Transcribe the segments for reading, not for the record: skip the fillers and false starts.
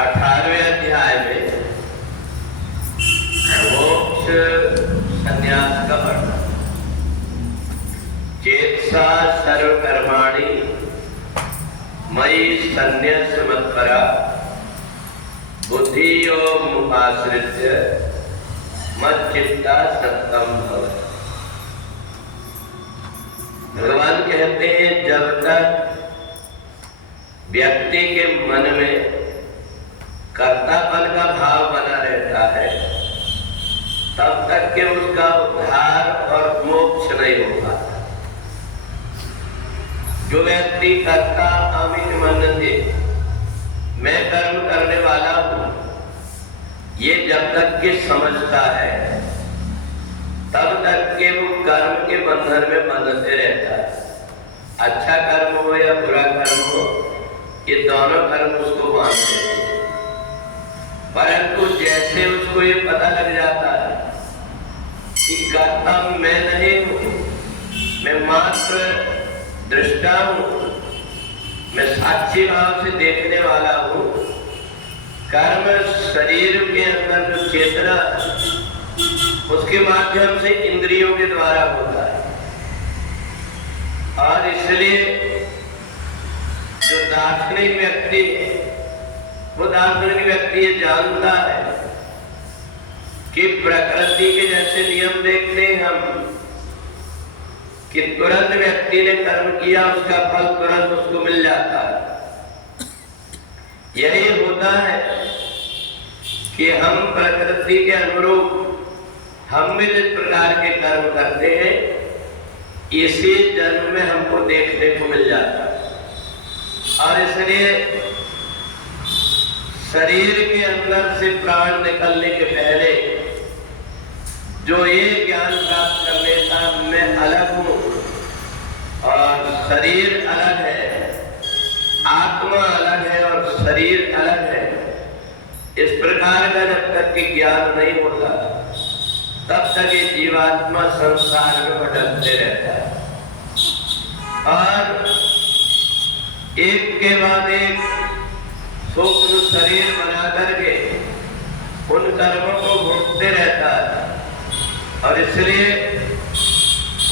18वें अध्याय में मोक्ष संन्यास का वर्णन। चेतसा सर्वकर्माणि मयि संन्यस्य मत्परा बुद्धियोगमुपाश्रित्य मच्चित्ता सत्तम भवति। भगवान कहते हैं जब तक व्यक्ति के मन में कर्तापन का भाव बना रहता है तब तक के उसका उद्धार और मोक्ष नहीं हो पाता। जो व्यक्ति कर्ता अमित मन से मैं कर्म करने वाला हूं, ये जब तक के समझता है तब तक के वो कर्म के बंधन में बंधते रहता है। अच्छा कर्म हो या बुरा कर्म हो, ये दोनों कर्म उसको बांधते हैं। परंतु जैसे उसको ये पता लग जाता है कि कर्ता मैं नहीं हूं, मैं मात्र दृष्टा हूं, मैं साक्षी भाव से देखने वाला हूं, कर्म शरीर के अंदर जो चेतना उसके माध्यम से इंद्रियों के द्वारा होता है। और इसलिए जो दार्शनिक व्यक्ति है वो दार्शनिक व्यक्ति ये जानता है कि प्रकृति के जैसे नियम देखते हैं हम कि तुरंत व्यक्ति ने कर्म किया उसका फल तुरंत उसको मिल जाता है। यही होता है कि हम प्रकृति के अनुरूप हम भी जिस प्रकार के कर्म करते हैं इसी जन्म में हमको देखने को मिल जाता है। और इसलिए शरीर के अंदर से प्राण निकलने के पहले जो ये ज्ञान प्राप्त कर लेता मैं अलग हूं और शरीर अलग है, आत्मा अलग है और शरीर अलग है, इस प्रकार का जब तक कि ज्ञान नहीं होता तब तक ये जीवात्मा संसार में भटकते रहता है और एक के बाद एक सूक्ष्म शरीर बना करके उन कर्मों को भोगते रहता है। और इसलिए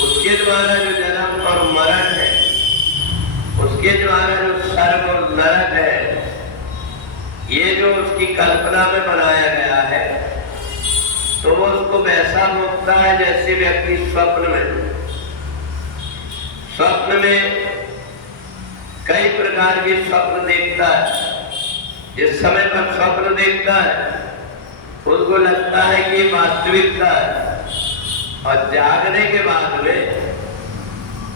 उसके द्वारा जो जन्म और मरण है, उसके द्वारा जो स्वर्ग और नरक है, ये जो उसकी कल्पना में बनाया गया है तो वो उसको वैसा भोगता है जैसे व्यक्ति स्वप्न में कई प्रकार के स्वप्न देखता है। जिस समय पर स्वप्न देखता है उसको लगता है कि वास्तविकता है और जागने के बाद में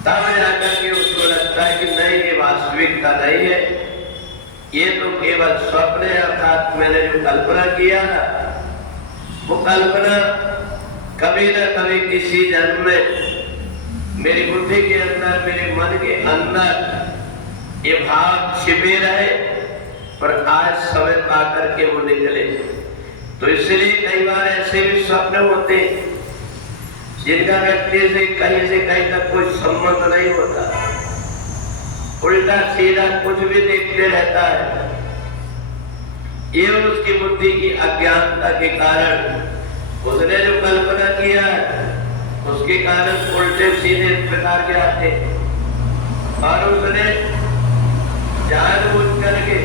तब जाकर के उसको लगता है कि नहीं ये वास्तविकता नहीं है, ये तो केवल स्वप्न है। अर्थात मैंने जो कल्पना किया ना वो कल्पना कभी न कभी किसी जन्म में मेरी बुद्धि के अंदर, मेरे मन के अंदर ये भाव छिपे रहे पर आज समय पाकर के वो निकले। तो इसलिए कई बार ऐसे भी स्वप्न होते जिनका व्यक्ति से कहीं तक कोई संबंध नहीं होता, उल्टा सीधा कुछ भी देखते रहता है। ये उसकी बुद्धि की अज्ञानता के कारण उसने जो कल्पना किया उसके कारण उल्टे सीधे प्रकार के आते और उसने जानबूझ करके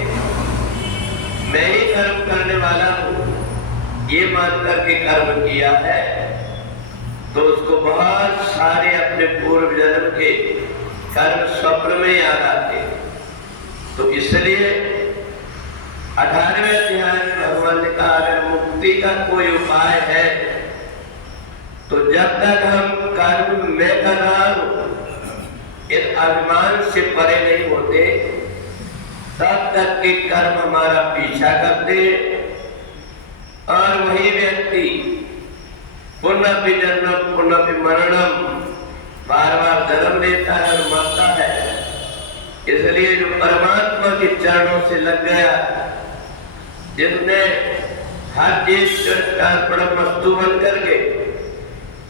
मैं ही कर्म करने वाला हूं ये मान करके कर्म किया है तो उसको बहुत सारे अपने पूर्व जन्म के कर्म स्वप्न में याद आते। तो इसलिए 18वें अध्याय में भगवान ने कहा अगर मुक्ति का कोई उपाय है तो जब तक हम कर्म मैं कर रहा हूं इस अभिमान से परे नहीं होते तब तक के कर्म हमारा पीछा करते और वही व्यक्ति पुनः जन्म पुनः मरणम बार बार जन्म लेता है और मरता है। इसलिए जो परमात्मा के चरणों से लग गया, जिसने हर चीज परमस्तु बन करके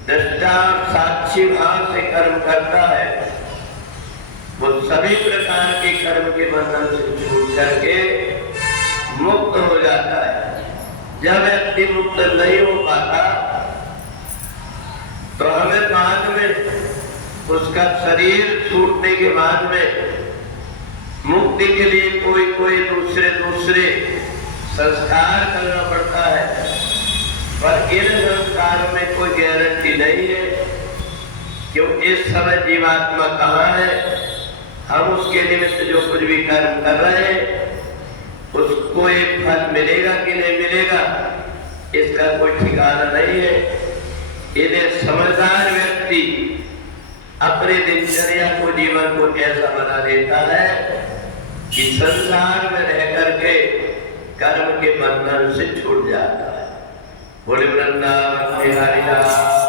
दृष्टा साक्षी भाव से कर्म करता है, वो सभी प्रकार के कर्म के बंधन से छूट करके मुक्त हो जाता है। जब व्यक्ति मुक्त नहीं हो पाता तो हमें बाद में उसका शरीर छूटने के बाद में मुक्ति के लिए कोई दूसरे संस्कार करना पड़ता है, पर इन संस्कारों में कोई गारंटी नहीं है कि इस समय जीवात्मा कहाँ है। हम उसके निमित्त जो कुछ भी कर्म कर रहे हैं उसको एक फल मिलेगा कि नहीं मिलेगा, इसका कोई ठिकाना नहीं है। इन्हें समझदार व्यक्ति अपने दिनचर्या को, जीवन को ऐसा बना देता है कि संसार में रह करके कर्म के बंधन से छूट जाता है। बोले वृंदावन बिहारी लाल।